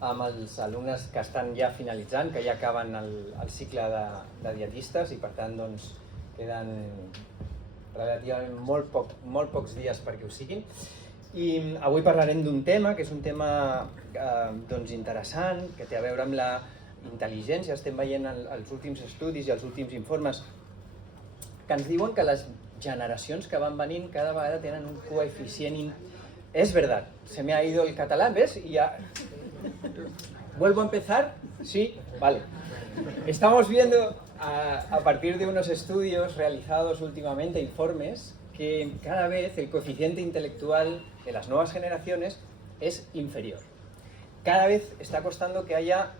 amb els alumnes que estan ja finalitzant, que ja acaben el cicle de dietistes i per tant doncs, queden relativament molt pocs dies perquè ho siguin. I avui parlarem d'un tema que és un tema doncs, interessant, que té a veure amb la intel·ligència. Estem veient els últims estudis i els últims informes que ens diuen que les generacions que van venint cada vegada tenen un coeficient... Es verdad, se me ha ido el catalán, ¿ves? Y ya... ¿Vuelvo a empezar? Sí, vale. Estamos viendo a partir de unos estudios realizados últimamente, informes, que cada vez el coeficiente intelectual de las nuevas generaciones es inferior. Cada vez está costando que haya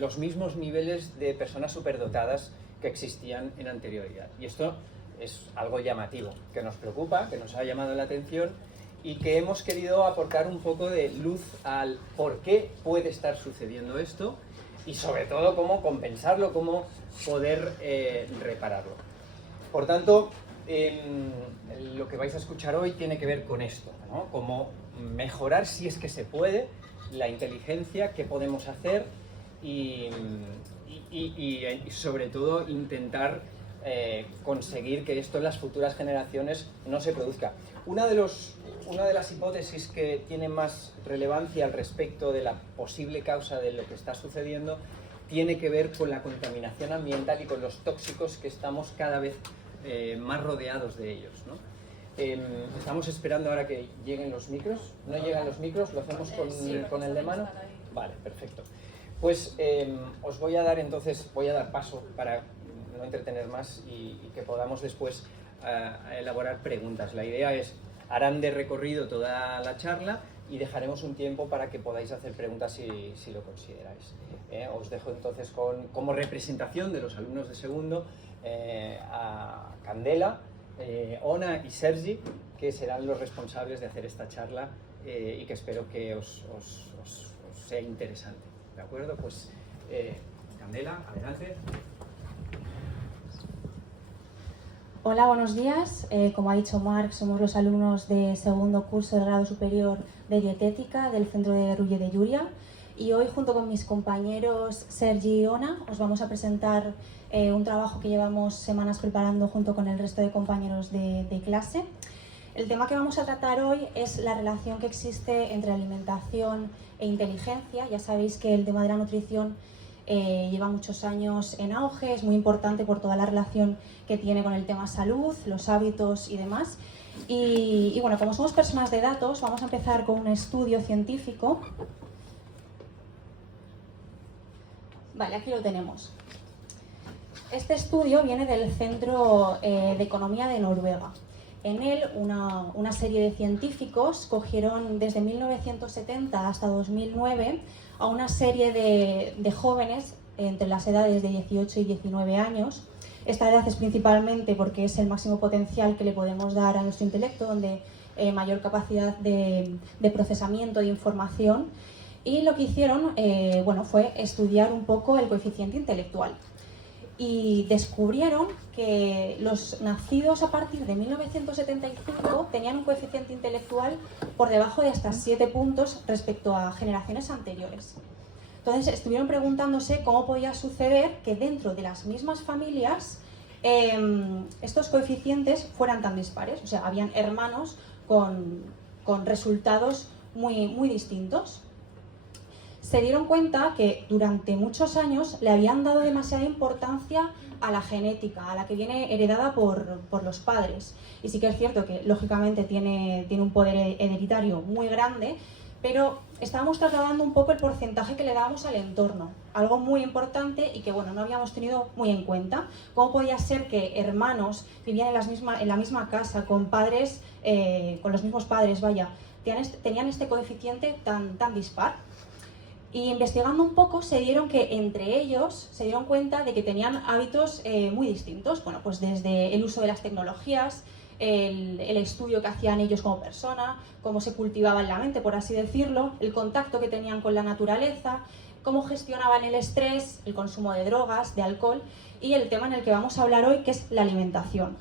los mismos niveles de personas superdotadas que existían en anterioridad. Y esto es algo llamativo, que nos preocupa, que nos ha llamado la atención y que hemos querido aportar un poco de luz al por qué puede estar sucediendo esto y sobre todo cómo compensarlo, cómo poder repararlo. Por tanto, lo que vais a escuchar hoy tiene que ver con esto, ¿no? Cómo mejorar, si es que se puede, la inteligencia, qué podemos hacer y sobre todo intentar conseguir que esto en las futuras generaciones no se produzca. Una de las hipótesis que tiene más relevancia al respecto de la posible causa de lo que está sucediendo tiene que ver con la contaminación ambiental y con los tóxicos que estamos cada vez más rodeados de ellos, ¿no? Estamos esperando ahora que lleguen los micros. ¿No llegan los micros? ¿Lo hacemos con el de mano? Vale, perfecto. Pues os voy a dar entonces, paso para no entretener más y que podamos después elaborar preguntas. La idea es, harán de recorrido toda la charla y dejaremos un tiempo para que podáis hacer preguntas si lo consideráis. Os dejo entonces como representación de los alumnos de segundo a Candela, Ona y Sergi, que serán los responsables de hacer esta charla y que espero que os sea interesante. ¿De acuerdo? Pues Candela, adelante. Hola, buenos días. Como ha dicho Marc, somos los alumnos de segundo curso del grado superior de dietética del Centro de Rulle de Llúria y hoy, junto con mis compañeros Sergi y Ona, os vamos a presentar un trabajo que llevamos semanas preparando junto con el resto de compañeros de clase. El tema que vamos a tratar hoy es la relación que existe entre alimentación e inteligencia. Ya sabéis que el tema de la nutrición lleva muchos años en auge, es muy importante por toda la relación que tiene con el tema salud, los hábitos y demás. Y bueno, como somos personas de datos, vamos a empezar con un estudio científico. Vale, aquí lo tenemos. Este estudio viene del Centro de Economía de Noruega. En él, una serie de científicos cogieron desde 1970 hasta 2009 a una serie de jóvenes entre las edades de 18 y 19 años. Esta edad es principalmente porque es el máximo potencial que le podemos dar a nuestro intelecto, donde mayor capacidad de procesamiento de información. Y lo que hicieron fue estudiar un poco el coeficiente intelectual. Y descubrieron que los nacidos a partir de 1975 tenían un coeficiente intelectual por debajo de hasta 7 puntos respecto a generaciones anteriores. Entonces estuvieron preguntándose cómo podía suceder que dentro de las mismas familias estos coeficientes fueran tan dispares. O sea, habían hermanos con resultados muy distintos. Se dieron cuenta que durante muchos años le habían dado demasiada importancia a la genética, a la que viene heredada por los padres. Y sí que es cierto que lógicamente tiene un poder hereditario muy grande, pero estábamos trasladando un poco el porcentaje que le dábamos al entorno, algo muy importante y que no habíamos tenido muy en cuenta. ¿Cómo podía ser que hermanos vivían en la misma casa con padres, con los mismos padres, tenían este coeficiente tan dispar? Y investigando un poco se dieron cuenta de que tenían hábitos muy distintos. Bueno, pues desde el uso de las tecnologías, el estudio que hacían ellos como persona, cómo se cultivaban la mente, por así decirlo, el contacto que tenían con la naturaleza, cómo gestionaban el estrés, el consumo de drogas, de alcohol y el tema en el que vamos a hablar hoy, que es la alimentación.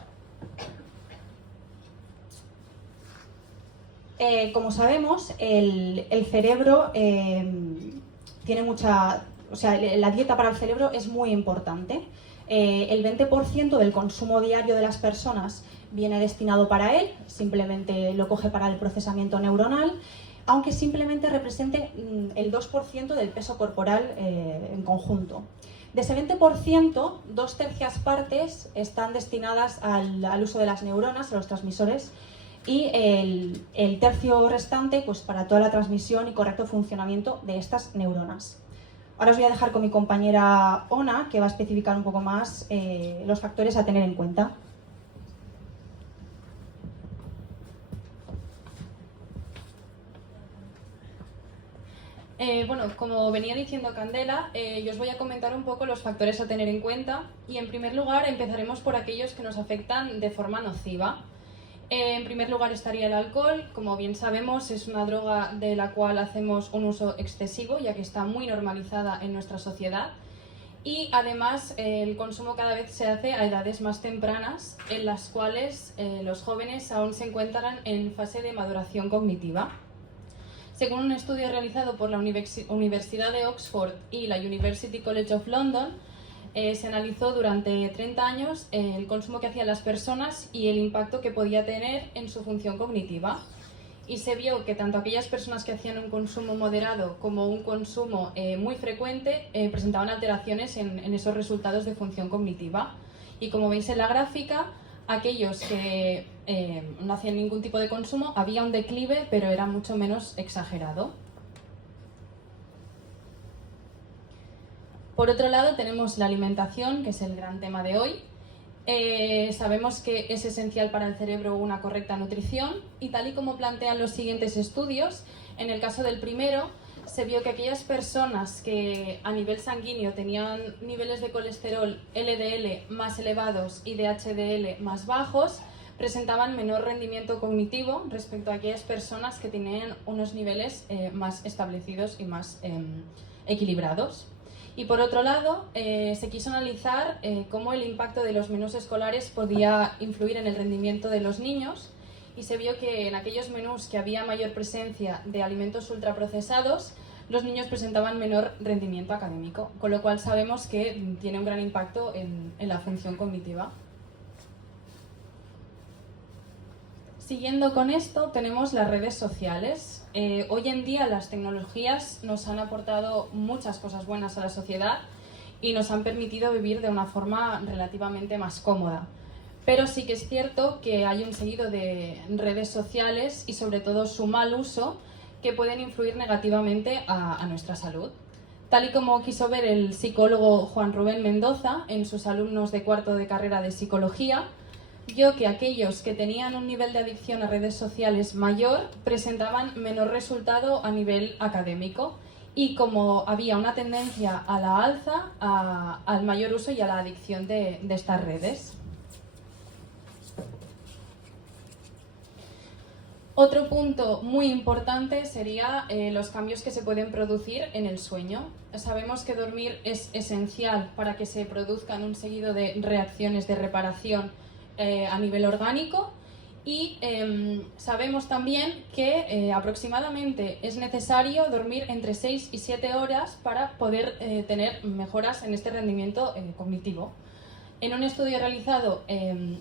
Como sabemos, el cerebro tiene mucha... O sea, la dieta para el cerebro es muy importante. El 20% del consumo diario de las personas viene destinado para él, simplemente lo coge para el procesamiento neuronal, aunque simplemente represente el 2% del peso corporal en conjunto. De ese 20%, 2/3 partes están destinadas al uso de las neuronas, a los transmisores, y el tercio restante pues, para toda la transmisión y correcto funcionamiento de estas neuronas. Ahora os voy a dejar con mi compañera Ona, que va a especificar un poco más los factores a tener en cuenta. Bueno, como venía diciendo Candela, yo os voy a comentar un poco los factores a tener en cuenta y en primer lugar empezaremos por aquellos que nos afectan de forma nociva. En primer lugar estaría el alcohol. Como bien sabemos, es una droga de la cual hacemos un uso excesivo, ya que está muy normalizada en nuestra sociedad. Y además el consumo cada vez se hace a edades más tempranas, en las cuales los jóvenes aún se encuentran en fase de maduración cognitiva. Según un estudio realizado por la Universidad de Oxford y la University College of London, se analizó durante 30 años el consumo que hacían las personas y el impacto que podía tener en su función cognitiva. Y se vio que tanto aquellas personas que hacían un consumo moderado como un consumo muy frecuente presentaban alteraciones en esos resultados de función cognitiva. Y como veis en la gráfica, aquellos que no hacían ningún tipo de consumo, había un declive, pero era mucho menos exagerado. Por otro lado, tenemos la alimentación, que es el gran tema de hoy. Sabemos que es esencial para el cerebro una correcta nutrición y tal y como plantean los siguientes estudios, en el caso del primero, se vio que aquellas personas que a nivel sanguíneo tenían niveles de colesterol LDL más elevados y de HDL más bajos, presentaban menor rendimiento cognitivo respecto a aquellas personas que tenían unos niveles más establecidos y más equilibrados. Y por otro lado, se quiso analizar cómo el impacto de los menús escolares podía influir en el rendimiento de los niños y se vio que en aquellos menús que había mayor presencia de alimentos ultraprocesados, los niños presentaban menor rendimiento académico, con lo cual sabemos que tiene un gran impacto en la función cognitiva. Siguiendo con esto, tenemos las redes sociales. Hoy en día las tecnologías nos han aportado muchas cosas buenas a la sociedad y nos han permitido vivir de una forma relativamente más cómoda. Pero sí que es cierto que hay un seguido de redes sociales y sobre todo su mal uso que pueden influir negativamente a nuestra salud. Tal y como quiso ver el psicólogo Juan Rubén Mendoza en sus alumnos de cuarto de carrera de psicología, vio que aquellos que tenían un nivel de adicción a redes sociales mayor presentaban menor resultado a nivel académico y como había una tendencia a la alza, al mayor uso y a la adicción de estas redes. Otro punto muy importante sería los cambios que se pueden producir en el sueño. Sabemos que dormir es esencial para que se produzcan un seguido de reacciones de reparación a nivel orgánico y sabemos también que aproximadamente es necesario dormir entre 6 y 7 horas para poder tener mejoras en este rendimiento cognitivo. En un estudio realizado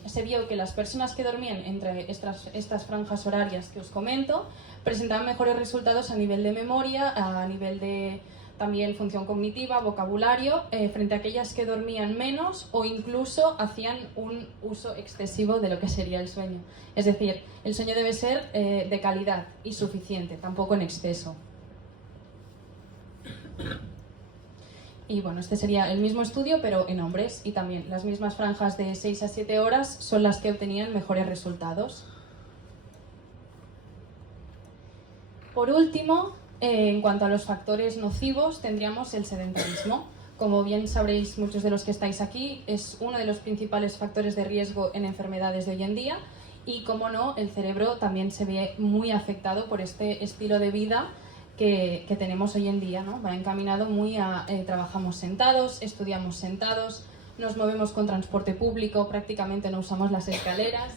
se vio que las personas que dormían entre estas franjas horarias que os comento presentaban mejores resultados a nivel de memoria, a nivel de también función cognitiva, vocabulario, frente a aquellas que dormían menos o incluso hacían un uso excesivo de lo que sería el sueño. Es decir, el sueño debe ser de calidad y suficiente, tampoco en exceso. Y bueno, este sería el mismo estudio, pero en hombres, y también las mismas franjas de 6 a 7 horas son las que obtenían mejores resultados. Por último, en cuanto a los factores nocivos, tendríamos el sedentarismo. Como bien sabréis muchos de los que estáis aquí, es uno de los principales factores de riesgo en enfermedades de hoy en día y, como no, el cerebro también se ve muy afectado por este estilo de vida que tenemos hoy en día, ¿no? Va encaminado muy a trabajamos sentados, estudiamos sentados, nos movemos con transporte público, prácticamente no usamos las escaleras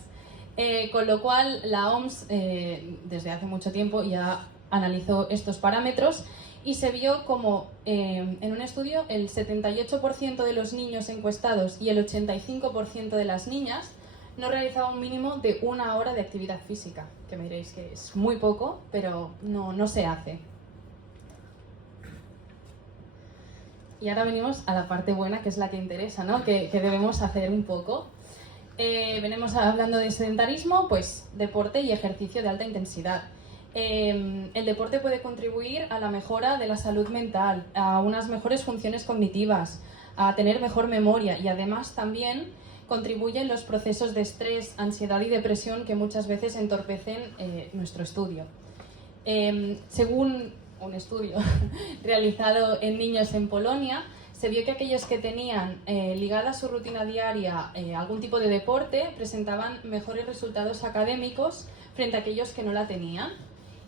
Con lo cual la OMS desde hace mucho tiempo ya analizó estos parámetros y se vio como en un estudio el 78% de los niños encuestados y el 85% de las niñas no realizaba un mínimo de 1 hora de actividad física, que me diréis que es muy poco, pero no se hace. Y ahora venimos a la parte buena, que es la que interesa, ¿no? Que debemos hacer un poco. Venimos hablando de sedentarismo, pues deporte y ejercicio de alta intensidad. El deporte puede contribuir a la mejora de la salud mental, a unas mejores funciones cognitivas, a tener mejor memoria y además también contribuye en los procesos de estrés, ansiedad y depresión que muchas veces entorpecen nuestro estudio. Según un estudio realizado en niños en Polonia, se vio que aquellos que tenían ligada a su rutina diaria algún tipo de deporte presentaban mejores resultados académicos frente a aquellos que no la tenían.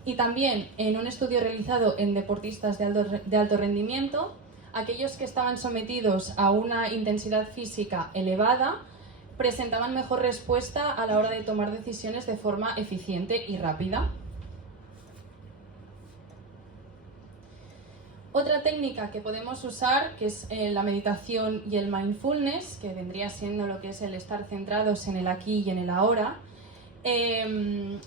Y también en un estudio realizado en deportistas de alto rendimiento, aquellos que estaban sometidos a una intensidad física elevada presentaban mejor respuesta a la hora de tomar decisiones de forma eficiente y rápida. Otra técnica que podemos usar, que es la meditación y el mindfulness, que vendría siendo lo que es el estar centrados en el aquí y en el ahora.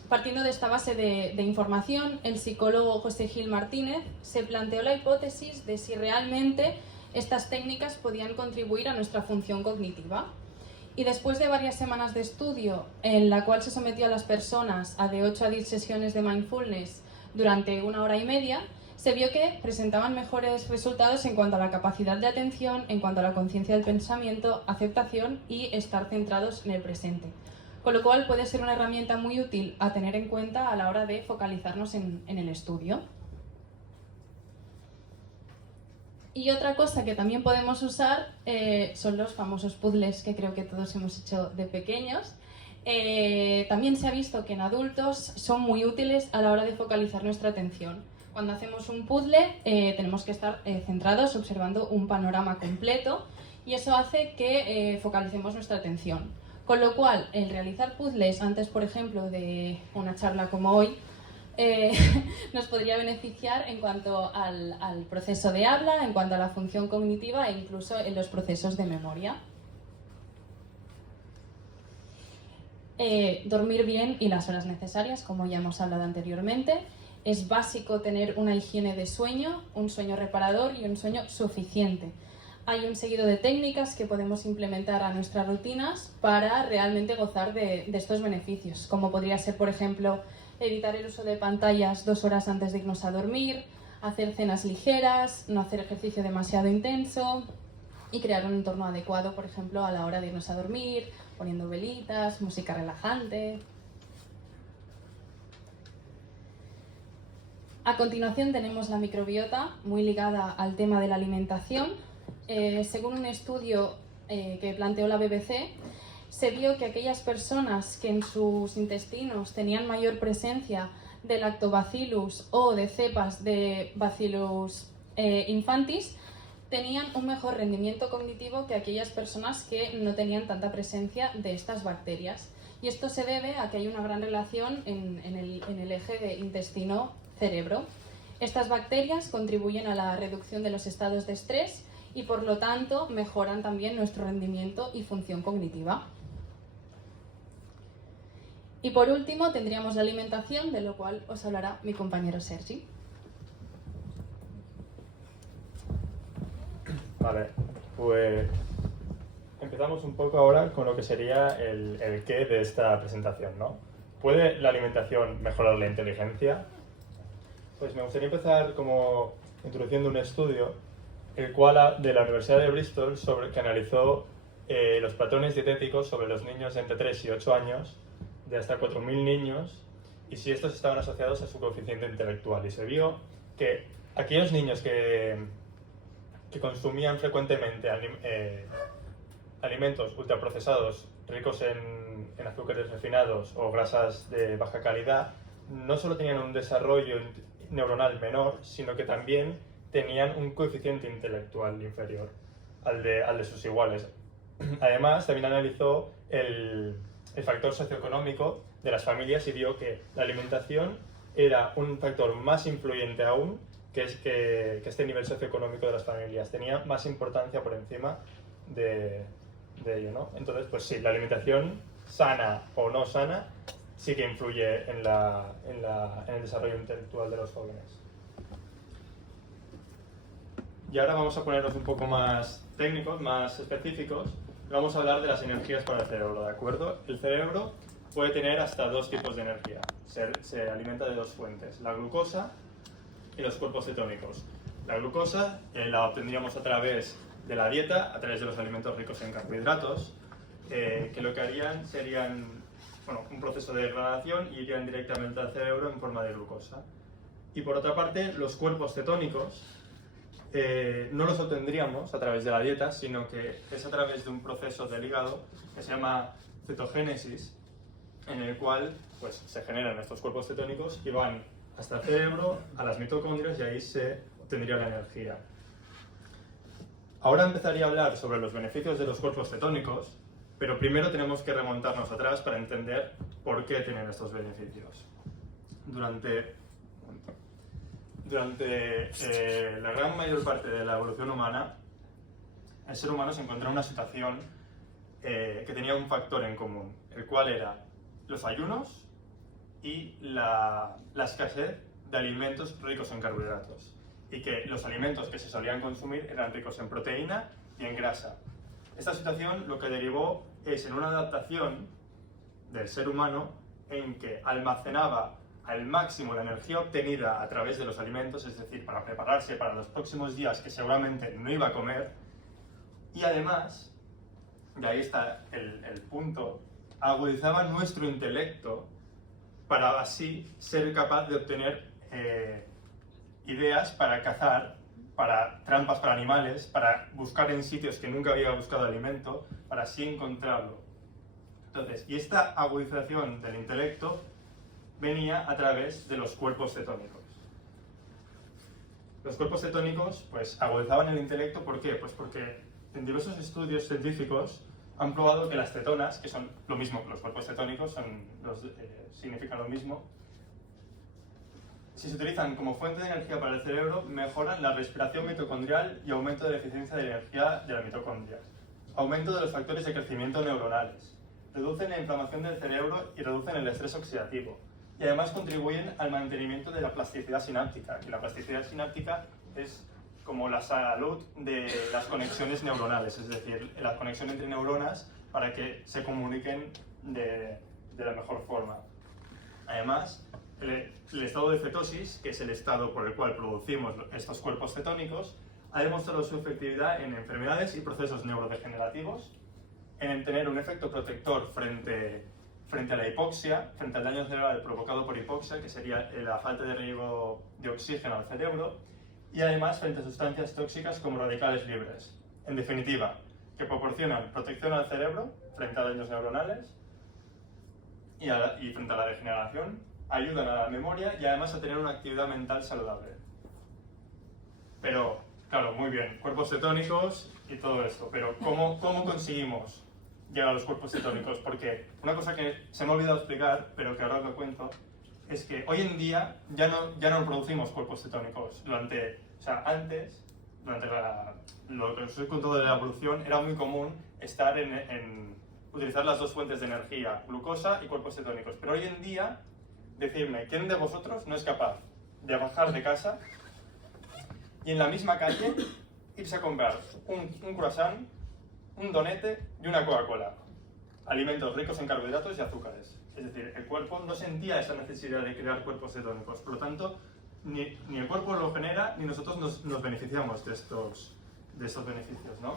Partiendo de esta base de información, el psicólogo José Gil Martínez se planteó la hipótesis de si realmente estas técnicas podían contribuir a nuestra función cognitiva. Y después de varias semanas de estudio, en la cual se sometió a las personas a de 8 a 10 sesiones de mindfulness durante 1 hora y media, se vio que presentaban mejores resultados en cuanto a la capacidad de atención, en cuanto a la conciencia del pensamiento, aceptación y estar centrados en el presente. Con lo cual puede ser una herramienta muy útil a tener en cuenta a la hora de focalizarnos en el estudio. Y otra cosa que también podemos usar son los famosos puzzles que creo que todos hemos hecho de pequeños. También se ha visto que en adultos son muy útiles a la hora de focalizar nuestra atención. Cuando hacemos un puzzle tenemos que estar centrados observando un panorama completo y eso hace que focalicemos nuestra atención. Con lo cual, el realizar puzzles antes, por ejemplo, de una charla como hoy, nos podría beneficiar en cuanto al proceso de habla, en cuanto a la función cognitiva e incluso en los procesos de memoria. Dormir bien y las horas necesarias, como ya hemos hablado anteriormente. Es básico tener una higiene de sueño, un sueño reparador y un sueño suficiente. Hay un seguido de técnicas que podemos implementar a nuestras rutinas para realmente gozar de estos beneficios, como podría ser, por ejemplo, evitar el uso de pantallas 2 horas antes de irnos a dormir, hacer cenas ligeras, no hacer ejercicio demasiado intenso y crear un entorno adecuado, por ejemplo, a la hora de irnos a dormir, poniendo velitas, música relajante. A continuación tenemos la microbiota, muy ligada al tema de la alimentación. Según un estudio que planteó la BBC, se vio que aquellas personas que en sus intestinos tenían mayor presencia de lactobacillus o de cepas de bacillus infantis tenían un mejor rendimiento cognitivo que aquellas personas que no tenían tanta presencia de estas bacterias. Y esto se debe a que hay una gran relación en el eje de intestino-cerebro. Estas bacterias contribuyen a la reducción de los estados de estrés y por lo tanto mejoran también nuestro rendimiento y función cognitiva. Y por último tendríamos la alimentación, de lo cual os hablará mi compañero Sergi. Vale, pues empezamos un poco ahora con lo que sería el qué de esta presentación, ¿no? ¿Puede la alimentación mejorar la inteligencia? Pues me gustaría empezar como introduciendo un estudio el cual de la Universidad de Bristol que analizó los patrones dietéticos sobre los niños de entre 3 y 8 años de hasta 4.000 niños y si estos estaban asociados a su coeficiente intelectual. Y se vio que aquellos niños que consumían frecuentemente alimentos ultraprocesados ricos en azúcares refinados o grasas de baja calidad no solo tenían un desarrollo neuronal menor, sino que también tenían un coeficiente intelectual inferior al de sus iguales. Además, también analizó el el factor socioeconómico de las familias y vio que la alimentación era un factor más influyente aún que este nivel socioeconómico de las familias. Tenía más importancia por encima de ello, ¿no? Entonces, pues sí, la alimentación, sana o no sana, sí que influye en el desarrollo intelectual de los jóvenes. Y ahora vamos a ponernos un poco más técnicos, más específicos. Vamos a hablar de las energías para el cerebro, ¿de acuerdo? El cerebro puede tener hasta 2 tipos de energía. Se alimenta de 2 fuentes, la glucosa y los cuerpos cetónicos. La glucosa la obtendríamos a través de la dieta, a través de los alimentos ricos en carbohidratos, que lo que harían serían un proceso de degradación y irían directamente al cerebro en forma de glucosa. Y por otra parte, los cuerpos cetónicos no los obtendríamos a través de la dieta, sino que es a través de un proceso del hígado que se llama cetogénesis, en el cual pues, se generan estos cuerpos cetónicos y van hasta el cerebro, a las mitocondrias, y ahí se obtendría la energía. Ahora empezaría a hablar sobre los beneficios de los cuerpos cetónicos, pero primero tenemos que remontarnos atrás para entender por qué tienen estos beneficios. Durante la gran mayor parte de la evolución humana, el ser humano se encontraba en una situación que tenía un factor en común, el cual era los ayunos y la escasez de alimentos ricos en carbohidratos, y que los alimentos que se solían consumir eran ricos en proteína y en grasa. Esta situación lo que derivó es en una adaptación del ser humano en que almacenaba al máximo la energía obtenida a través de los alimentos, es decir, para prepararse para los próximos días que seguramente no iba a comer, y además, y ahí está el punto, agudizaba nuestro intelecto para así ser capaz de obtener ideas para cazar, para trampas para animales, para buscar en sitios que nunca había buscado alimento, para así encontrarlo. Entonces, y esta agudización del intelecto venía a través de los cuerpos cetónicos. Los cuerpos cetónicos pues agudizaban el intelecto, ¿por qué? Pues porque en diversos estudios científicos han probado que las cetonas, que son lo mismo que los cuerpos cetónicos, significan lo mismo, si se utilizan como fuente de energía para el cerebro, mejoran la respiración mitocondrial y aumento de la eficiencia de energía de las mitocondrias, aumento de los factores de crecimiento neuronales, reducen la inflamación del cerebro y reducen el estrés oxidativo, y además contribuyen al mantenimiento de la plasticidad sináptica, que la plasticidad sináptica es como la salud de las conexiones neuronales, es decir, la conexión entre neuronas para que se comuniquen de la mejor forma. Además, el estado de cetosis, que es el estado por el cual producimos estos cuerpos cetónicos, ha demostrado su efectividad en enfermedades y procesos neurodegenerativos, en tener un efecto protector frente a la hipoxia, frente al daño cerebral provocado por hipoxia, que sería la falta de riego de oxígeno al cerebro, y además frente a sustancias tóxicas como radicales libres. En definitiva, que proporcionan protección al cerebro frente a daños neuronales y frente a la degeneración, ayudan a la memoria y además a tener una actividad mental saludable. Pero, claro, muy bien, cuerpos cetónicos y todo esto, pero ¿cómo conseguimos llegar a los cuerpos cetónicos? Porque una cosa que se me ha olvidado explicar, pero que ahora os lo cuento, es que hoy en día ya no producimos cuerpos cetónicos. Antes, durante lo que os he contado de la evolución, era muy común estar en utilizar las 2 fuentes de energía, glucosa y cuerpos cetónicos. Pero hoy en día, decirme, ¿quién de vosotros no es capaz de bajar de casa y en la misma calle irse a comprar un croissant, un donete y una Coca-Cola? Alimentos ricos en carbohidratos y azúcares. Es decir, el cuerpo no sentía esa necesidad de crear cuerpos cetónicos. Por lo tanto, ni el cuerpo lo genera, ni nosotros nos beneficiamos de estos beneficios, ¿no?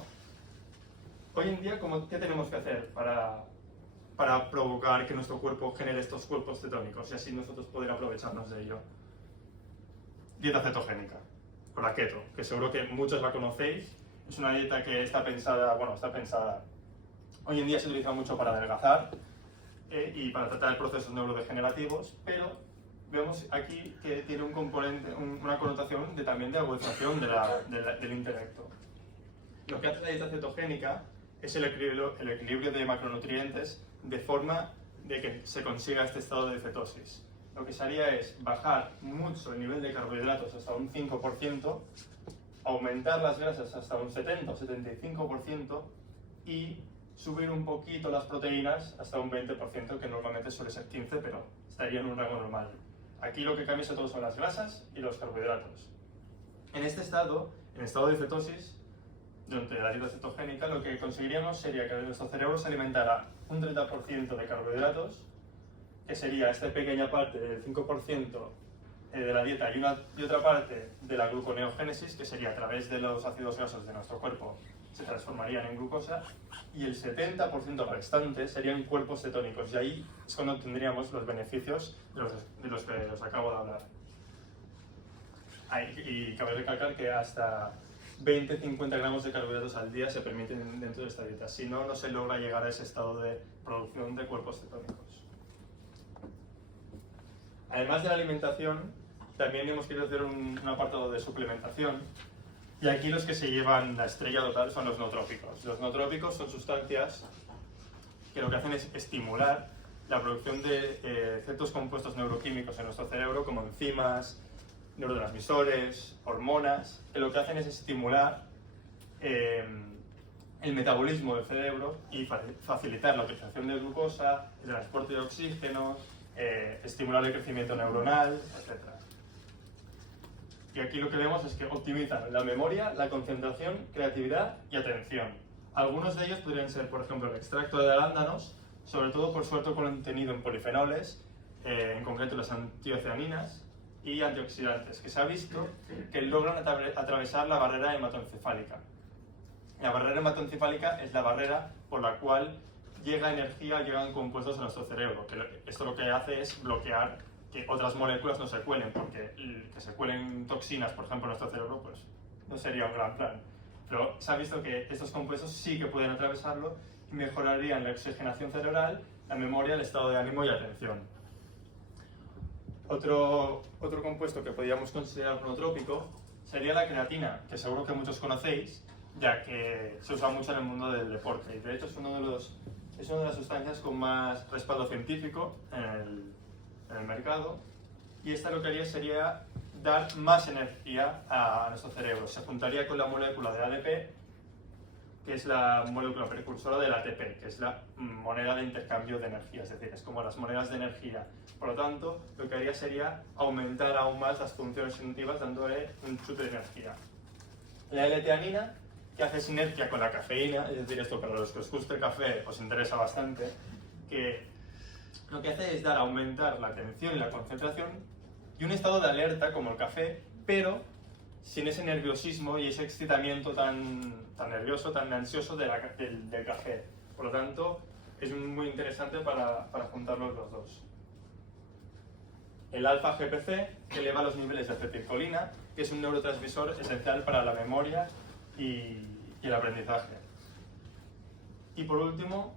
Hoy en día, ¿qué tenemos que hacer para provocar que nuestro cuerpo genere estos cuerpos cetónicos y así nosotros poder aprovecharnos de ello? Dieta cetogénica, o la keto, que seguro que muchos la conocéis. Es una dieta que está pensada, hoy en día se utiliza mucho para adelgazar y para tratar procesos neurodegenerativos, pero vemos aquí que tiene un componente, una connotación también de agudización del intelecto. Lo que hace la dieta cetogénica es el equilibrio de macronutrientes de forma de que se consiga este estado de cetosis. Lo que se haría es bajar mucho el nivel de carbohidratos hasta un 5%, aumentar las grasas hasta un 70 o 75% y subir un poquito las proteínas hasta un 20%, que normalmente suele ser 15%, pero estaría en un rango normal. Aquí lo que cambia sobre todo son las grasas y los carbohidratos. En este estado, en estado de cetosis, durante la dieta cetogénica, lo que conseguiríamos sería que nuestro cerebro se alimentara un 30% de carbohidratos, que sería esta pequeña parte del 5% de la dieta y otra parte de la gluconeogénesis, que sería a través de los ácidos grasos de nuestro cuerpo se transformarían en glucosa, y el 70% restante serían cuerpos cetónicos, y ahí es cuando tendríamos los beneficios de los que os acabo de hablar. Y cabe recalcar que hasta 20-50 gramos de carbohidratos al día se permiten dentro de esta dieta, si no, no se logra llegar a ese estado de producción de cuerpos cetónicos. Además de la alimentación, también hemos querido hacer un apartado de suplementación, y aquí los que se llevan la estrella total son los nootrópicos. Los nootrópicos son sustancias que lo que hacen es estimular la producción de ciertos compuestos neuroquímicos en nuestro cerebro, como enzimas, neurotransmisores, hormonas, que lo que hacen es estimular el metabolismo del cerebro y facilitar la utilización de glucosa, el transporte de oxígeno, estimular el crecimiento neuronal, etc. Y aquí lo que vemos es que optimizan la memoria, la concentración, creatividad y atención. Algunos de ellos podrían ser, por ejemplo, el extracto de arándanos, sobre todo por su alto contenido en polifenoles, en concreto las antiocianinas y antioxidantes, que se ha visto que logran atravesar la barrera hematoencefálica. La barrera hematoencefálica es la barrera por la cual llega energía, llegan compuestos a nuestro cerebro, que esto lo que hace es bloquear que otras moléculas no se cuelen, porque que se cuelen toxinas, por ejemplo, en nuestro cerebro, pues no sería un gran plan. Pero se ha visto que estos compuestos sí que pueden atravesarlo y mejorarían la oxigenación cerebral, la memoria, el estado de ánimo y atención. Otro compuesto que podríamos considerar nootrópico sería la creatina, que seguro que muchos conocéis, ya que se usa mucho en el mundo del deporte. Y de hecho es una de las sustancias con más respaldo científico en el mercado, y esta lo que haría sería dar más energía a nuestro cerebro. Se juntaría con la molécula de ADP, que es la molécula precursora del ATP, que es la moneda de intercambio de energía, es decir, es como las monedas de energía. Por lo tanto, lo que haría sería aumentar aún más las funciones cognitivas dándole un chute de energía. La L-teanina, que hace sinergia con la cafeína, es decir, esto para los que os guste el café os interesa bastante, que lo que hace es aumentar la atención y la concentración y un estado de alerta como el café, pero sin ese nerviosismo y ese excitamiento tan nervioso, tan ansioso del café. Por lo tanto, es muy interesante para juntarlos los dos. El alfa-GPC, que eleva los niveles de acetilcolina, que es un neurotransmisor esencial para la memoria y el aprendizaje. Y por último,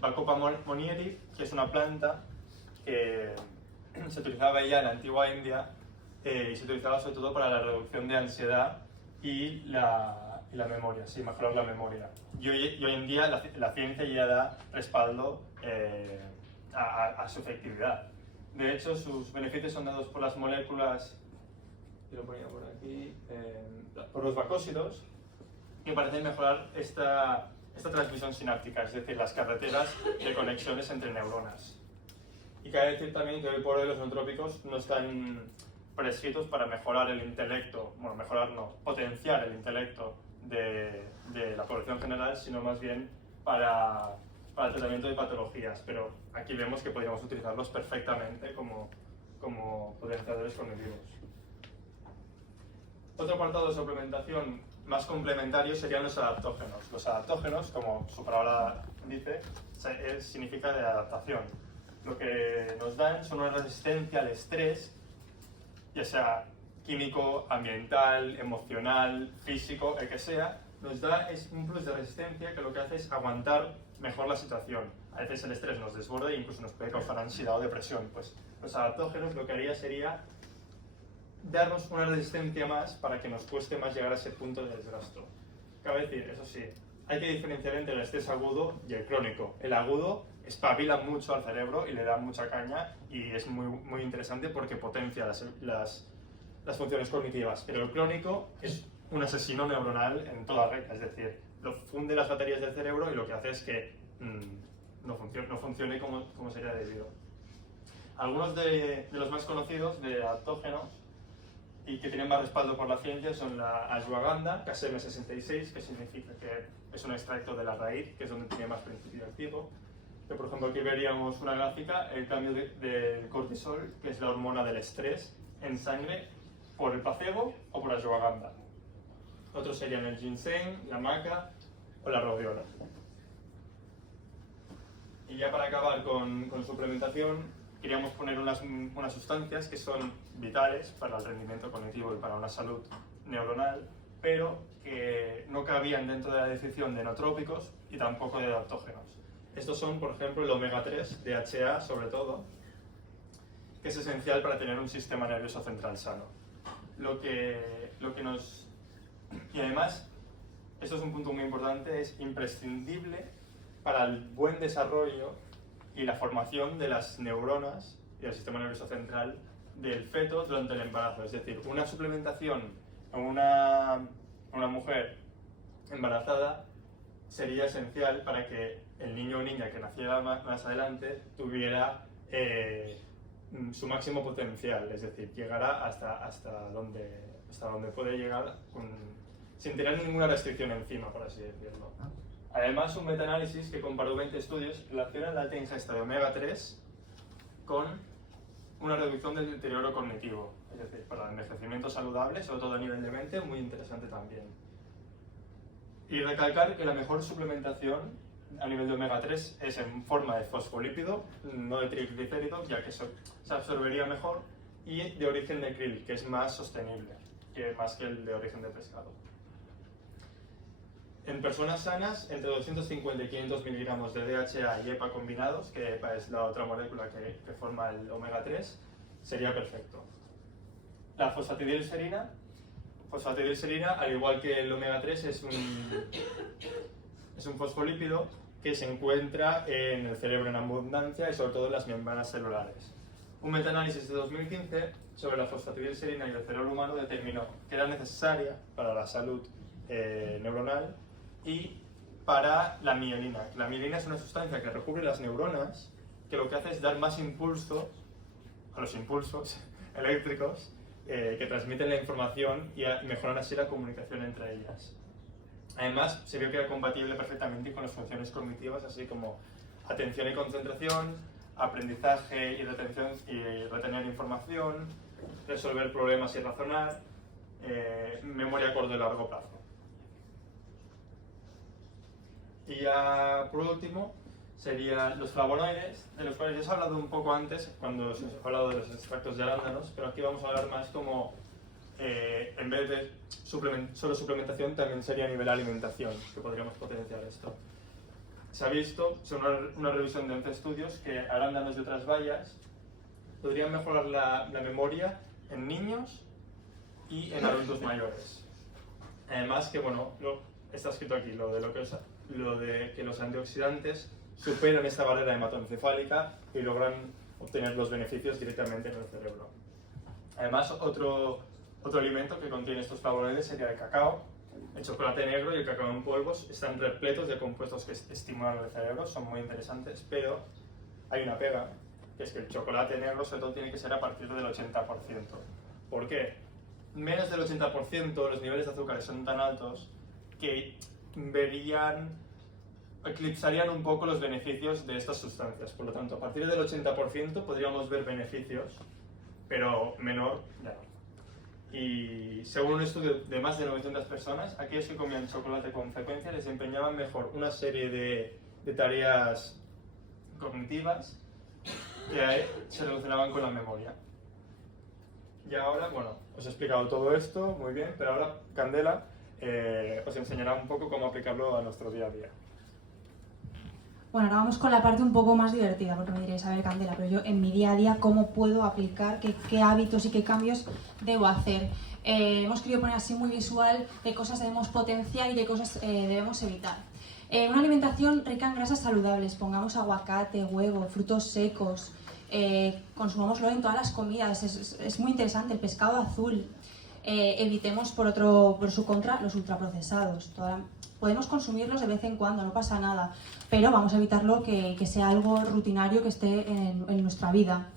Bacopa monnieri, que es una planta que se utilizaba ya en la antigua India y se utilizaba sobre todo para la reducción de ansiedad y la memoria, sí, mejorar la memoria. Y hoy en día la ciencia ya da respaldo a su efectividad. De hecho, sus beneficios son dados por las moléculas, yo lo ponía por aquí, por los bacósidos, que parecen mejorar esta transmisión sináptica, es decir, las carreteras de conexiones entre neuronas. Y cabe decir también que hoy por hoy los nootrópicos no están prescritos para mejorar el intelecto, bueno, mejorar no, potenciar el intelecto de la población general, sino más bien para el tratamiento de patologías. Pero aquí vemos que podríamos utilizarlos perfectamente como potenciadores cognitivos. Otro apartado de suplementación más complementario serían los adaptógenos. Los adaptógenos, como su palabra dice, significa de adaptación. Lo que nos dan son una resistencia al estrés, ya sea químico, ambiental, emocional, físico, el que sea, nos da un plus de resistencia que lo que hace es aguantar mejor la situación. A veces el estrés nos desborda e incluso nos puede causar ansiedad o depresión. Pues los adaptógenos lo que haría sería darnos una resistencia más para que nos cueste más llegar a ese punto de desgasto. Cabe decir, eso sí, hay que diferenciar entre el estrés agudo y el crónico. El agudo espabila mucho al cerebro y le da mucha caña y es muy interesante porque potencia las funciones cognitivas. Pero el crónico es un asesino neuronal en toda regla, es decir, lo funde las baterías del cerebro y lo que hace es que no funcione como sería debido. Algunos de los más conocidos de adaptógenos y que tienen más respaldo por la ciencia son la ashwagandha, KSM66, que significa que es un extracto de la raíz, que es donde tiene más principio activo. Que, por ejemplo, aquí veríamos una gráfica, el cambio del cortisol, que es la hormona del estrés, en sangre por el placebo o por ashwagandha. Otros serían el ginseng, la maca o la rodiola. Y ya para acabar con suplementación, queríamos poner unas sustancias que son vitales para el rendimiento cognitivo y para una salud neuronal, pero que no cabían dentro de la definición de nootrópicos y tampoco de adaptógenos. Estos son, por ejemplo, el omega 3, DHA sobre todo, que es esencial para tener un sistema nervioso central sano. Y además, esto es un punto muy importante, es imprescindible para el buen desarrollo y la formación de las neuronas y del sistema nervioso central del feto durante el embarazo. Es decir, una suplementación a una mujer embarazada sería esencial para que el niño o niña que naciera más adelante tuviera su máximo potencial, es decir, llegara hasta donde puede llegar sin tener ninguna restricción encima, por así decirlo. Además, un metaanálisis que comparó 20 estudios relaciona la alta ingesta de omega 3 con una reducción del deterioro cognitivo, es decir, para el envejecimiento saludable, sobre todo a nivel de mente, muy interesante también. Y recalcar que la mejor suplementación a nivel de omega 3 es en forma de fosfolípido, no de triglicérido, ya que se absorbería mejor, y de origen de krill, que es más sostenible, más que el de origen de pescado. En personas sanas, entre 250 y 500 miligramos de DHA y EPA combinados, que EPA es la otra molécula que forma el omega 3, sería perfecto. La fosfatidilserina, al igual que el omega 3, es un fosfolípido que se encuentra en el cerebro en abundancia y sobre todo en las membranas celulares. Un metaanálisis de 2015 sobre la fosfatidilserina y el cerebro humano determinó que era necesaria para la salud neuronal y para la mielina. La mielina es una sustancia que recubre las neuronas, que lo que hace es dar más impulso a los impulsos eléctricos que transmiten la información y mejoran así la comunicación entre ellas. Además, se vio que era compatible perfectamente con las funciones cognitivas, así como atención y concentración, aprendizaje y retener información, resolver problemas y razonar, memoria a corto y largo plazo. Y ya por último serían los flavonoides, de los cuales ya os he hablado un poco antes cuando os he hablado de los extractos de arándanos, pero aquí vamos a hablar más como en vez de solo suplementación también sería a nivel alimentación, que podríamos potenciar esto. Se ha visto, según una revisión de 11 estudios, que arándanos y otras bayas podrían mejorar la memoria en niños y en adultos mayores. Además que, bueno, está escrito aquí, lo de que los antioxidantes superan esta barrera hematoencefálica y logran obtener los beneficios directamente en el cerebro. Además, otro alimento que contiene estos flavonoides sería el cacao. El chocolate negro y el cacao en polvos están repletos de compuestos que estimulan el cerebro, son muy interesantes, pero hay una pega, que es que el chocolate negro sobre todo tiene que ser a partir del 80%. ¿Por qué? Menos del 80% los niveles de azúcares son tan altos que eclipsarían un poco los beneficios de estas sustancias. Por lo tanto, a partir del 80% podríamos ver beneficios, pero menor ya no. Y según un estudio de más de 900 personas, aquellos que comían chocolate con frecuencia desempeñaban mejor una serie de tareas cognitivas que se relacionaban con la memoria. Y ahora, bueno, os he explicado todo esto muy bien, pero ahora Candela os enseñará un poco cómo aplicarlo a nuestro día a día. Bueno, ahora vamos con la parte un poco más divertida, porque me diréis, a ver, Candela, pero yo en mi día a día, ¿cómo puedo aplicar? ¿Qué hábitos y qué cambios debo hacer? Hemos querido poner así muy visual qué cosas debemos potenciar y qué cosas debemos evitar. Una alimentación rica en grasas saludables, pongamos aguacate, huevo, frutos secos, consumámoslo en todas las comidas, es muy interesante, el pescado azul. Evitemos por su contra los ultraprocesados. Podemos consumirlos de vez en cuando, no pasa nada, pero vamos a evitarlo que sea algo rutinario que esté en nuestra vida.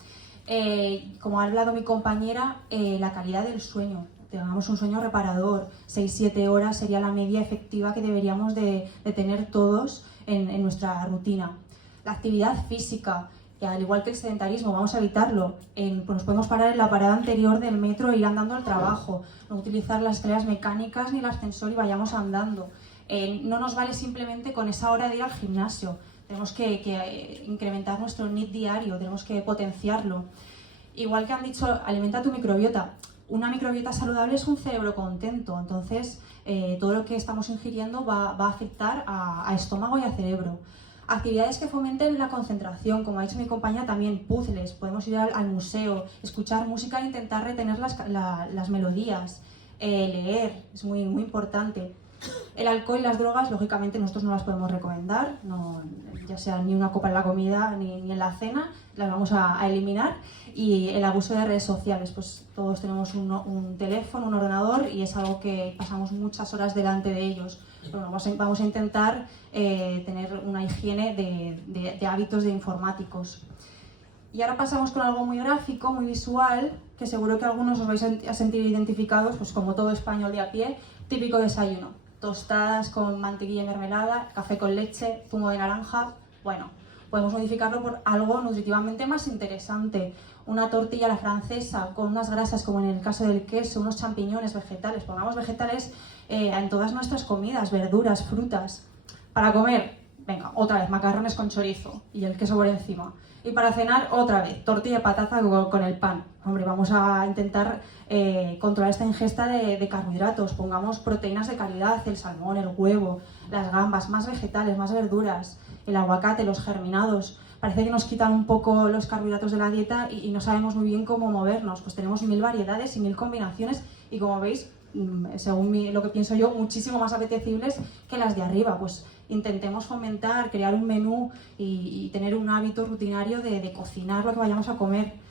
Como ha hablado mi compañera, la calidad del sueño. Tengamos un sueño reparador, 6-7 horas sería la media efectiva que deberíamos de tener todos en nuestra rutina. La actividad física, que al igual que el sedentarismo, vamos a evitarlo. Pues nos podemos parar en la parada anterior del metro e ir andando al trabajo, no utilizar las escaleras mecánicas ni el ascensor y vayamos andando. No nos vale simplemente con esa hora de ir al gimnasio, tenemos que incrementar nuestro NEAT diario, tenemos que potenciarlo. Igual que han dicho, alimenta tu microbiota. Una microbiota saludable es un cerebro contento, entonces todo lo que estamos ingiriendo va a afectar a estómago y a cerebro. Actividades que fomenten la concentración, como ha dicho mi compañera, también puzzles, podemos ir al museo, escuchar música e intentar retener las melodías, leer, es muy importante. El alcohol y las drogas, lógicamente nosotros no las podemos recomendar, ya sea ni una copa en la comida ni en la cena, las vamos a eliminar. Y el abuso de redes sociales, pues todos tenemos un teléfono, un ordenador y es algo que pasamos muchas horas delante de ellos. Bueno, vamos a intentar tener una higiene de hábitos de informáticos. Y ahora pasamos con algo muy gráfico, muy visual, que seguro que algunos os vais a sentir identificados, pues como todo español de a pie, típico desayuno. Tostadas con mantequilla y mermelada, café con leche, zumo de naranja. Bueno, podemos modificarlo por algo nutritivamente más interesante. Una tortilla a la francesa con unas grasas, como en el caso del queso, unos champiñones, vegetales. Pongamos vegetales en todas nuestras comidas, verduras, frutas. Para comer, venga, otra vez, macarrones con chorizo y el queso por encima. Y para cenar, otra vez, tortilla de patata con el pan. Hombre, vamos a intentar controlar esta ingesta de carbohidratos. Pongamos proteínas de calidad, el salmón, el huevo, las gambas, más vegetales, más verduras, el aguacate, los germinados. Parece que nos quitan un poco los carbohidratos de la dieta y no sabemos muy bien cómo movernos. Pues tenemos 1000 variedades y 1000 combinaciones y, como veis, según lo que pienso yo, muchísimo más apetecibles que las de arriba. Pues intentemos fomentar, crear un menú y tener un hábito rutinario de cocinar lo que vayamos a comer.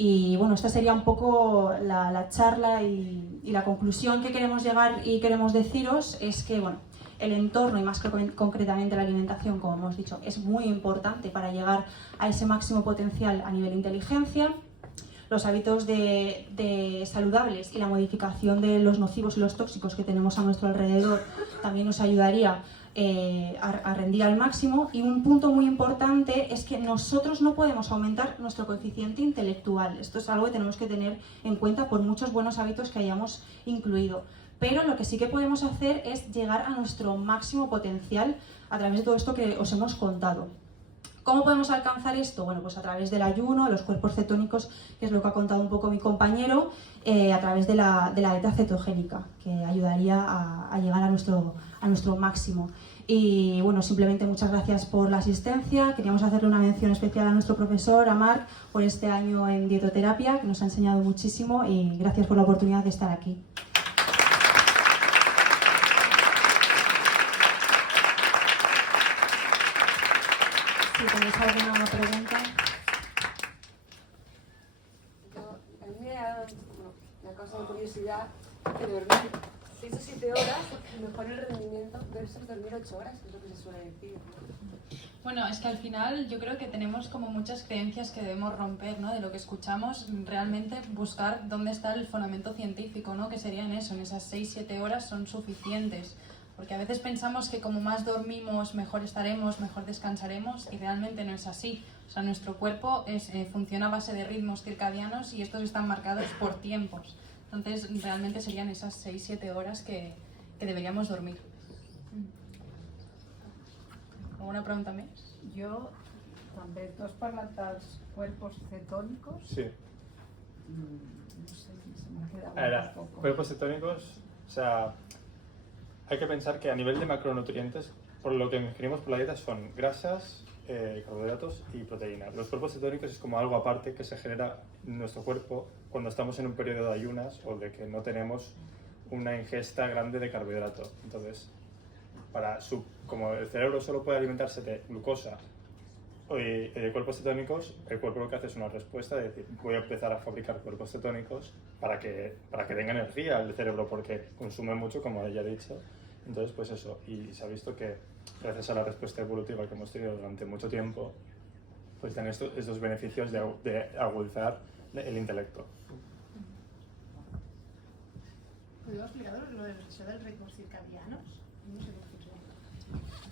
Y bueno, esta sería un poco la charla y la conclusión que queremos llegar y queremos deciros es que, bueno, el entorno y más concretamente la alimentación, como hemos dicho, es muy importante para llegar a ese máximo potencial a nivel de inteligencia. Los hábitos saludables y la modificación de los nocivos y los tóxicos que tenemos a nuestro alrededor también nos ayudaría a rendir al máximo. Y un punto muy importante es que nosotros no podemos aumentar nuestro coeficiente intelectual. Esto es algo que tenemos que tener en cuenta por muchos buenos hábitos que hayamos incluido. Pero lo que sí que podemos hacer es llegar a nuestro máximo potencial a través de todo esto que os hemos contado. ¿Cómo podemos alcanzar esto? Bueno, pues a través del ayuno, los cuerpos cetónicos, que es lo que ha contado un poco mi compañero, a través de la dieta cetogénica, que ayudaría a llegar a nuestro máximo. Y bueno, simplemente muchas gracias por la asistencia. Queríamos hacerle una mención especial a nuestro profesor, a Marc, por este año en dietoterapia, que nos ha enseñado muchísimo, y gracias por la oportunidad de estar aquí. Si tenéis alguna pregunta. A mí me ha causado curiosidad que dormir 6 o 7 horas mejora el rendimiento versus dormir 8 horas, que es lo que se suele decir, ¿no? Bueno, es que al final yo creo que tenemos como muchas creencias que debemos romper, ¿no? De lo que escuchamos, realmente buscar dónde está el fundamento científico, ¿no? Que serían eso, en esas 6-7 horas son suficientes. Porque a veces pensamos que como más dormimos, mejor estaremos, mejor descansaremos, y realmente no es así. O sea, nuestro cuerpo funciona a base de ritmos circadianos y estos están marcados por tiempos. Entonces, realmente serían esas 6-7 horas que deberíamos dormir. ¿Alguna pregunta més? Jo, també, tu has parlat dels cuerpos cetónicos. Sí. No sé, se me ha quedado Ahora, un poco. cuerpos cetónicos, o sea, hay que pensar que a nivel de macronutrientes, por lo que ingerimos por la dieta son grasas, carbohidratos y proteínas. Los cuerpos cetónicos es como algo aparte que se genera en nuestro cuerpo cuando estamos en un periodo de ayunas o de que no tenemos una ingesta grande de carbohidratos. Entonces, como el cerebro solo puede alimentarse de glucosa y de cuerpos cetónicos, el cuerpo lo que hace es una respuesta de decir, voy a empezar a fabricar cuerpos cetónicos para que tenga energía el cerebro, porque consume mucho, como ella ha dicho. Entonces, pues eso, y se ha visto que gracias a la respuesta evolutiva que hemos tenido durante mucho tiempo, pues tienen estos beneficios de agudizar el intelecto. ¿Puedo explicar lo del ritmos circadianos? No sé qué funciona.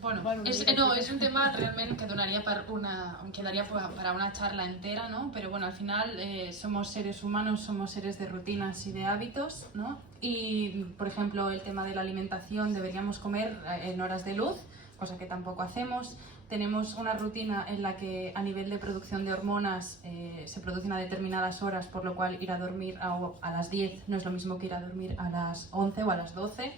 Bueno, és un tema realment que quedaria para una charla entera, ¿no? Pero bueno, al final somos seres humanos, somos seres de rutinas y de hábitos, ¿no? Y, por ejemplo, el tema de la alimentación, deberíamos comer en horas de luz, cosa que tampoco hacemos. Tenemos una rutina en la que a nivel de producción de hormonas se producen a determinadas horas, por lo cual ir a dormir a las 10 no es lo mismo que ir a dormir a las 11 o a las 12.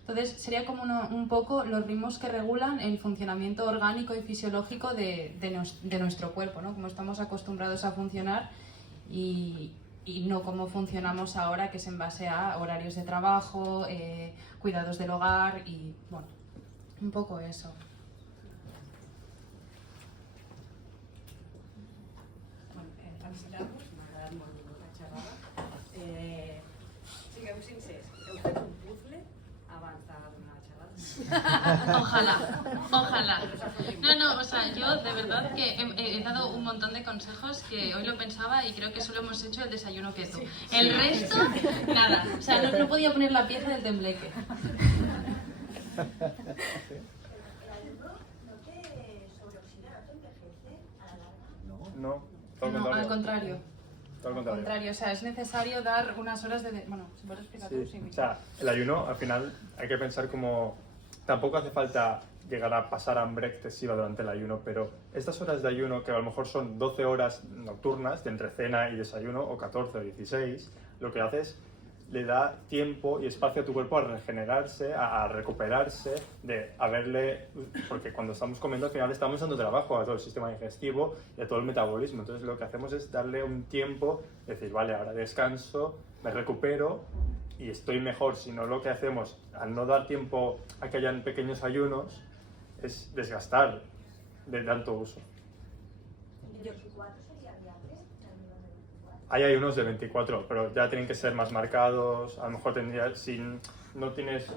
Entonces sería como un poco los ritmos que regulan el funcionamiento orgánico y fisiológico de nuestro cuerpo, ¿no? Como estamos acostumbrados a funcionar y no como funcionamos ahora, que es en base a horarios de trabajo, cuidados del hogar y bueno, un poco eso. Felicitar-vos, m'ha agradat molt la xerrada. Sigueu sincers, heu fet un puzzle abans de donar la xerrada? Ojalá. No, o sea, yo de verdad que he dado un montón de consejos que hoy lo pensaba y creo que solo hemos hecho el desayuno keto. El resto, nada. O sea, no podía poner la pieza del tembleque. ¿El ayuno no te sobreoxida, no te envejece a la larga? No, No, al contrario. Todo al contrario. O sea, es necesario dar unas horas de... Bueno, si puedes explicar tú, sí. O sea, el ayuno, al final, hay que pensar como... Tampoco hace falta llegar a pasar hambre excesiva durante el ayuno, pero estas horas de ayuno, que a lo mejor son 12 horas nocturnas, de entre cena y desayuno, o 14 o 16, lo que hace es le da tiempo y espacio a tu cuerpo a regenerarse, a recuperarse, porque cuando estamos comiendo al final estamos dando trabajo a todo el sistema digestivo y a todo el metabolismo. Entonces lo que hacemos es darle un tiempo, decir, vale, ahora descanso, me recupero y estoy mejor. Si no, lo que hacemos al no dar tiempo a que hayan pequeños ayunos es desgastar de tanto uso. ¿El 24 sería viable? Hay ayunos de 24, pero ya tienen que ser más marcados. A lo mejor si no tienes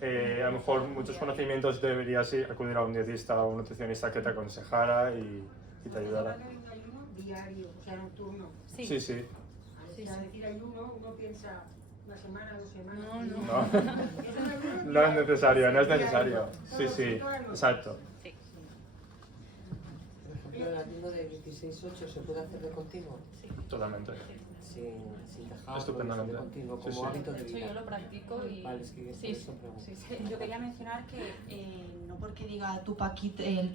a lo mejor muchos conocimientos, deberías acudir a un dietista o un nutricionista que te aconsejara y te ayudara. ¿Hablan de un ayuno diario, o sea, nocturno? Sí. Sí. Al decir ayuno, uno piensa una semana, 2 semanas. No. No es necesario, no es necesario. Sí, exacto. Por ejemplo, el ayuno de 16-8 se puede hacer de continuo. Totalmente. Sin dejar Estupendamente. de continuo, como Sí. hábito de De hecho, vida. yo lo practico y... Vale, es que Sí. eso pregunto. Yo quería mencionar que no porque diga tu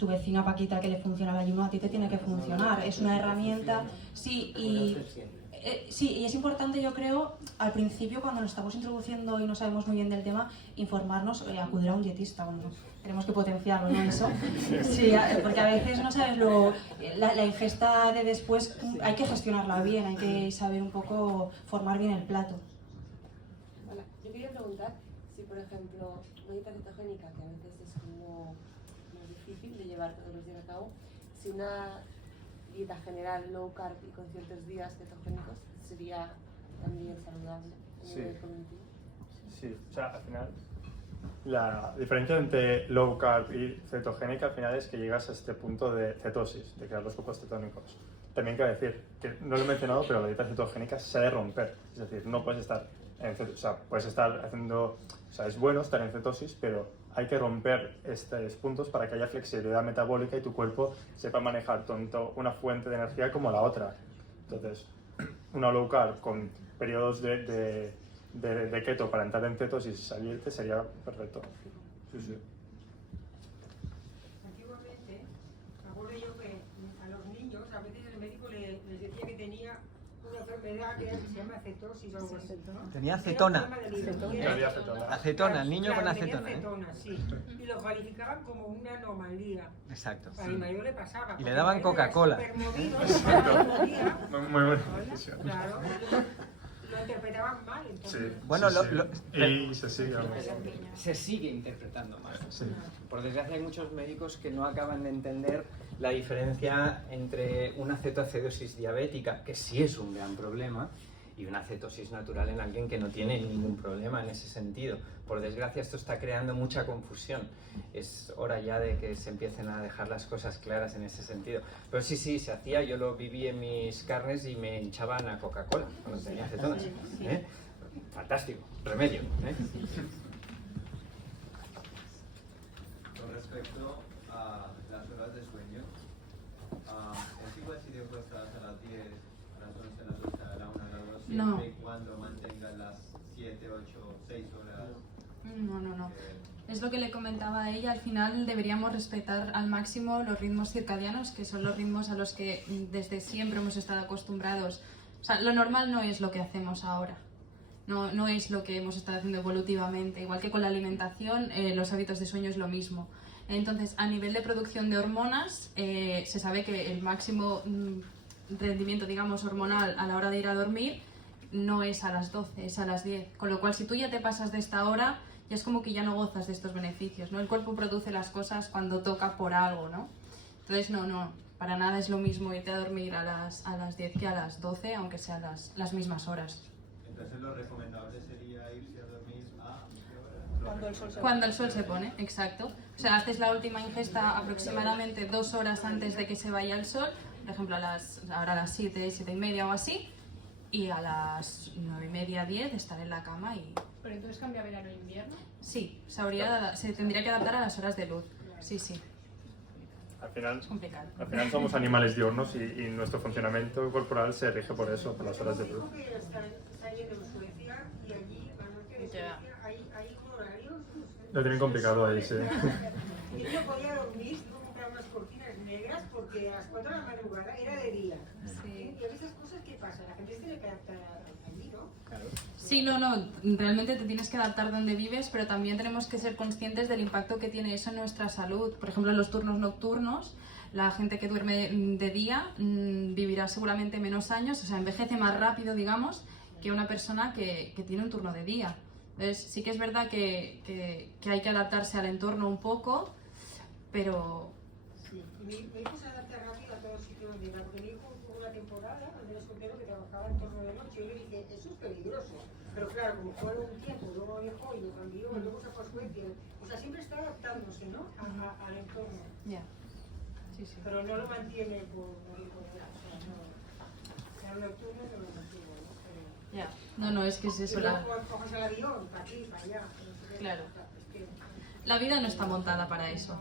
vecina Paquita que le funciona el ayuno, a ti te tiene que funcionar. Es una herramienta, sí, y es importante, yo creo, al principio cuando nos estamos introduciendo y no sabemos muy bien del tema, informarnos, acudir a un dietista. Bueno, tenemos que potenciarlo, ¿no? Eso. Sí, porque a veces no sabes la ingesta de después, hay que gestionarla bien, hay que saber un poco formar bien el plato. Hola, yo quería preguntar si, por ejemplo, una dieta cetogénica, que a veces es como más difícil de llevar todos los días a cabo, si una dieta general low carb y con ciertos días cetogénicos sería también saludable a nivel cognitivo. Sí, o sea, al final la diferencia entre low carb y cetogénica al final es que llegas a este punto de cetosis, de crear los cuerpos cetónicos. También quiero decir, que no lo he mencionado, pero la dieta cetogénica se ha de romper. Es decir, no puedes estar en cetosis, o sea, puedes estar haciendo, o sea, es bueno estar en cetosis, pero hay que romper estos puntos para que haya flexibilidad metabólica y tu cuerpo sepa manejar tanto una fuente de energía como la otra. Entonces, una low carb con periodos de keto para entrar en cetosis y salirte sería perfecto. Sí. Antiguamente, me acuerdo yo que a los niños, a veces el médico les decía que tenía una enfermedad que se llama cetosis o algo así, ¿no? Tenía acetona. Tenía acetona. Acetona, el niño con Claro, acetona. tenía acetona, sí. Y lo calificaban como una anomalía. Exacto. A mi marido le pasaba. Y le daban Coca-Cola. Muy buena decisión. Lo lo interpretaban mal. Entonces. Sí, Bueno, sí, sí. Y se sigue. Se sigue interpretando mal. Sí. Por desgracia hay muchos médicos que no acaban de entender la diferencia entre una cetoacidosis diabética, que sí es un gran problema, y una cetosis natural en alguien que no tiene ningún problema en ese sentido. Por desgracia esto está creando mucha confusión. Es hora ya de que se empiecen a dejar las cosas claras en ese sentido. Pero sí, se hacía, yo lo viví en mis carnes y me hinchaban a Coca-Cola cuando tenía cetonas. Fantástico, remedio. Con respecto a las horas de sueño, ¿es igual si te acuestas a las 10, a las 11, a las 12, a la 1, a las 2, siempre y cuando mantengas las 7, 8, 6 horas? No. Es lo que le comentaba a ella, al final deberíamos respetar al máximo los ritmos circadianos, que son los ritmos a los que desde siempre hemos estado acostumbrados. O sea, lo normal no es lo que hacemos ahora, no es lo que hemos estado haciendo evolutivamente. Igual que con la alimentación, los hábitos de sueño es lo mismo. Entonces, a nivel de producción de hormonas, se sabe que el máximo rendimiento, digamos, hormonal a la hora de ir a dormir no es a las 12, es a las 10. Con lo cual, si tú ya te pasas de esta hora, ya es como que ya no gozas de estos beneficios, ¿no? El cuerpo produce las cosas cuando toca por algo, ¿no? Entonces, no, para nada es lo mismo irte a dormir a las 10 que a las 12, aunque sean las mismas horas. Entonces, lo recomendable sería irse a dormir a ¿qué hora? Cuando el sol se pone, exacto. O sea, haces la última ingesta aproximadamente 2 horas antes de que se vaya el sol, por ejemplo, ahora a las 7, 7 y media o así, y a las 9 y media, 10 estar en la cama y... ¿Pero entonces cambia verano e invierno? Sí, se tendría que adaptar a las horas de luz, sí. Al final, es complicado. Al final somos animales diurnos y nuestro funcionamiento corporal se rige por eso, por las horas de luz. Está yendo en Suecia y allí, al norte de Suecia, hay horarios. Lo tienen complicado ahí, sí. Y yo no podía dormir, tuve que comprar unas cortinas negras porque a las 4 de la madrugada era de día. Sí. Y a esas cosas, ¿qué pasa? La gente se tiene que adaptar allí, ¿no? Claro. Sí, no, realmente te tienes que adaptar donde vives, pero también tenemos que ser conscientes del impacto que tiene eso en nuestra salud. Por ejemplo, en los turnos nocturnos, la gente que duerme de día vivirá seguramente menos años, o sea, envejece más rápido, digamos, que una persona que tiene un turno de día. Entonces, sí que es verdad que hay que adaptarse al entorno un poco, pero... Sí, mi hijo se adapta rápido a todos sitios donde va, porque mi hijo hubo una temporada, al menos soltero, que trabajaba en turno de noche, y yo le dije, eso es peligroso. Pero claro, como fue un tiempo, luego dejó y lo cambió, y luego se fue a Suecia. O sea, siempre está adaptándose, ¿no? Al entorno. Ya. Sí. Pero no lo mantiene por o sea, no. Sea nocturno no lo mantiene, ¿no? Pero... Ya. No, es que es eso. Y luego coges el avión, para aquí, para allá. Claro. La vida no está montada para eso.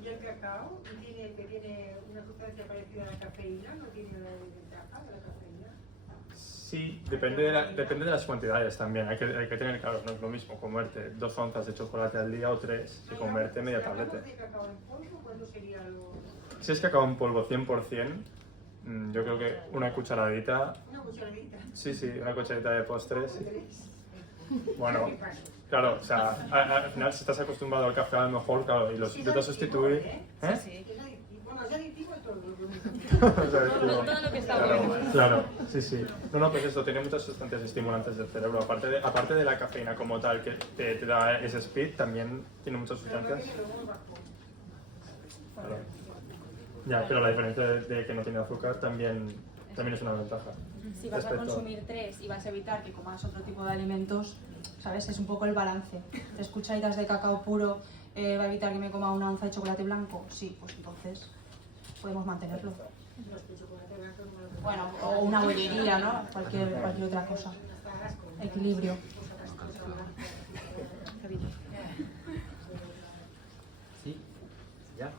¿Y el cacao que tiene una sustancia parecida a la cafeína? ¿No tiene la ventaja de la cafeína? Sí, depende de las cantidades también. Hay que tener claro, no es lo mismo comerte 2 onzas de chocolate al día o 3 que comerte media tableta. ¿De cacao en polvo? ¿Cuándo sería lo...? Si es cacao en polvo 100%, yo creo que una cucharadita... ¿Una cucharadita? Sí, una cucharadita de postres. Bueno, claro, o sea, al final si estás acostumbrado al café a lo mejor, claro, y los intentas sustituir... Sí. Bueno, es adictivo todo. Todo lo que está bueno. Claro, sí. No, pues esto, tiene muchas sustancias estimulantes del cerebro. Aparte de la cafeína como tal, que te da ese speed, también tiene muchas sustancias. Claro. Ya, pero la diferencia de que no tiene azúcar también es una ventaja. Si vas a consumir 3 y vas a evitar que comas otro tipo de alimentos, ¿sabes? Es un poco el balance. 3 cucharitas de cacao puro va a evitar que me coma 1 onza de chocolate blanco. Sí, pues entonces podemos mantenerlo. Bueno, o una bollería, ¿no? Cualquier otra cosa. Equilibrio. ¿Sí? ¿Ya?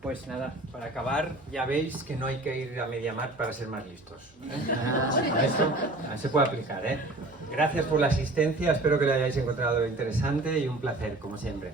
Pues nada, para acabar, ya veis que no hay que ir a MediaMarkt para ser más listos. Eso se puede aplicar, ¿eh? Gracias por la asistencia, espero que lo hayáis encontrado interesante y un placer, como siempre.